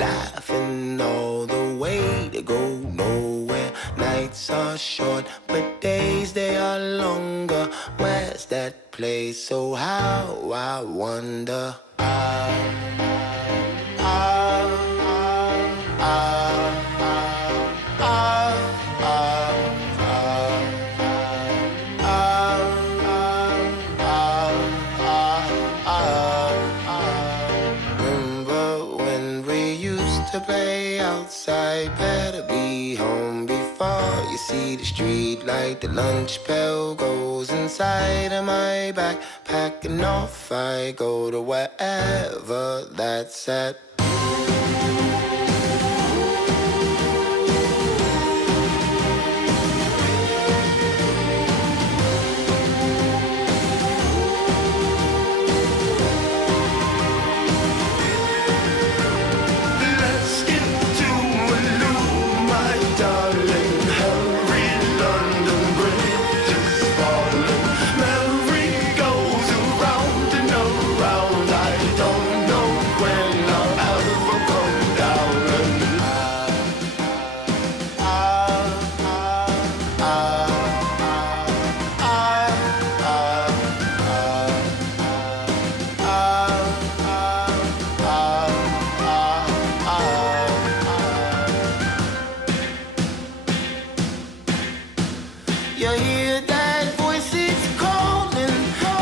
laughing all the way to go nowhere. Nights are short, but days they are longer. Where's that place? So how I wonder. Remember when we used to play outside? Better be home before you see the street light. The lunch bell goes inside of my backpack, and off I go to wherever that's at. You hear that voice, it's calling.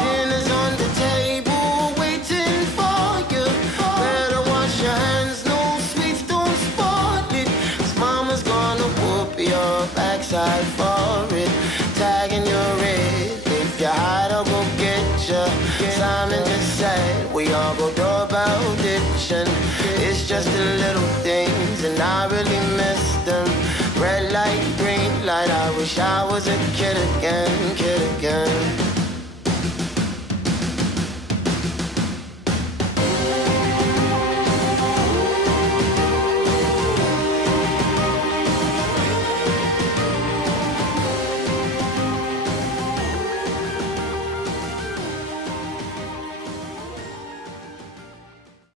Dinner's on the table, waiting for you. Better wash your hands, no sweets, don't spoil it. 'Cause mama's gonna whoop your backside for it. Tagging your head, if you're hot, I'll go get you. Simon just said, we all go doorbell ditching. It's just the little things, and I really miss them. Red light, green light, I wish I was a kid again, kid again.